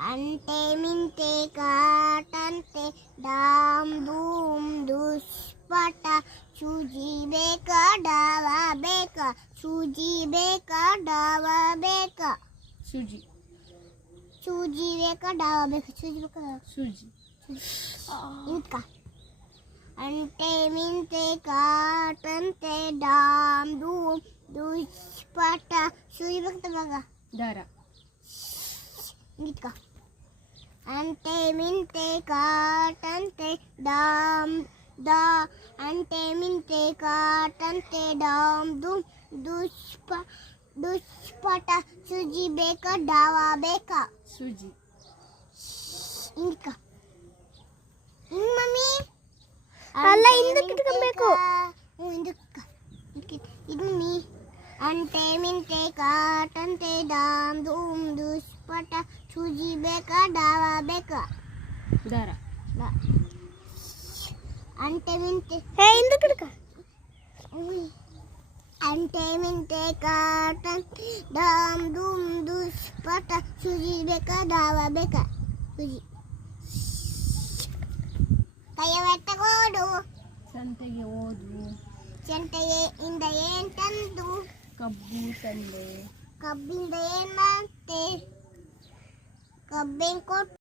ಅಂಟೆ ಮಿಂಟೆ ಕಾಟಂತೆ dam ಡೂಮ್ ದುಷ್ಪಟ ಸೂಜಿ ಬೇಕ ಡಾವ ಬೇಕ ಸೂಜಿ ಬೇಕ ಡಾವ ಬೇಕ ಸೂಜಿ ಸೂಜಿ ಬೇಕ ಡಾವ ಬೇಕ ಸೂಜಿ ಬೇಕ ಸೂಜಿ ಇಂಕ ಅಂಟೆ ಮಿಂಟೆ ಕಾಟಂತೆ ಡಾಮ್ ಡೂಮ್ ದುಷ್ಪಟ ಸೂಜಿ ಬೇಕ ಮಗ ದಾರ ಇಂಕ ಅಂಟೆ ಮಿಂಟೆ ಕಾಟಂತೆ ಡಾಮ್ ದಾ ಅಂಟೆ ಮಿಂಟೆ ಕಾಟಂತೆ ಡಾಮ್ ದುಮ್ ದುಷ್ಪಟ ಸೂಜಿ ಬೇಕ ಡಾವ ಬೇಕ ಸೂಜಿ ಇಂಕ ಮಮ್ಮಿ ಅಲ್ಲ ಹಿಂದಕ್ಕೆ ಇಟ್ಕೊಬೇಕು ಇದು ಮೀ ಅಂಟೆ ಮಿಂಟೆ ಕಾಟಂತೆ ಡಾಮ್ ಧೂಮ್ ದುಷ್ಪಟ ಸೂಜಿ ಬೇಕ ಡಾವ ಬೇಕ ದಾರ ಅಂಟೆ ಮಿಂಟೆ ಹಿಂದಕ್ಕೆ ಇಟ್ಕ ಅಂಟೆ ಮಿಂಟೆ ಕಾಟಂತೆ ಡಾಮ್ ಧೂಮ್ ದುಷ್ಪಟ ಸೂಜಿ ಬೇಕ ಡಾವ ಬೇಕ ಸೂಜಿ ಕೈಯ ತಗೋಡು ಸಂತೆಗೆ ಹೋದು ಸಂತೆಗೆ ಇಂದ ಏನ್ ತಂದು ಕಬ್ಬು ತಂದೆ ಕಬ್ಬಿಂದ ಏನ್ ಮಾಡ್ತೆ ಕಬ್ಬಿನ ಕೊಟ್ಟು